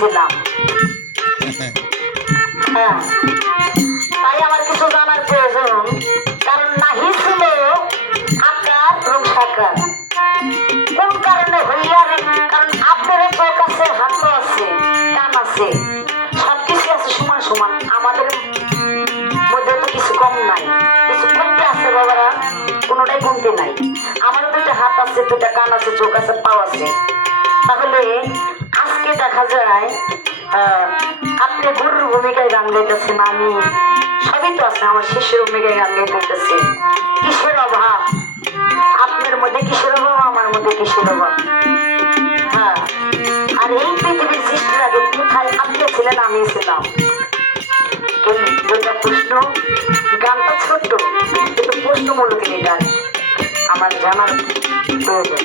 ছিলাম। হ্যাঁ, তাই আমার কিছু জানার প্রয়োজন। কারণ নাহি ছিল আকার এবং সাকার, কোন কারণে হইয়া, কারণ আপনার চোখ আছে, হাত আছে, কান আছে, সবকিছু আছে সমান সমান। আমাদের মধ্যে তো কিছু কম নাই, কিছু কমতে আছে বাবারা, কোনোটাই কমতে নাই। আমারও দুইটা হাত আছে, দুইটা কান আছে, চোখ আছে, পাও আছে। তাহলে আজকে দেখা যায় আপনি গুরুর ভূমিকায় গান গাইতেছেন, আমি সবই তো আছে, আমার শিষ্যের ভূমিকায় গান গাইতেছে। কিসের অভাব? আপনার মধ্যে কিসের অভাব, আমার মধ্যে কিসের অভাব? হ্যাঁ, আর এই পৃথিবীর সৃষ্টির আগে কোথায় আপনি ছিলেন, আমি ছিলাম? দুইটা প্রশ্ন। গানটা ছোট্ট কিন্তু প্রশ্নমূলক, এটা আমার জানার প্রয়োজন।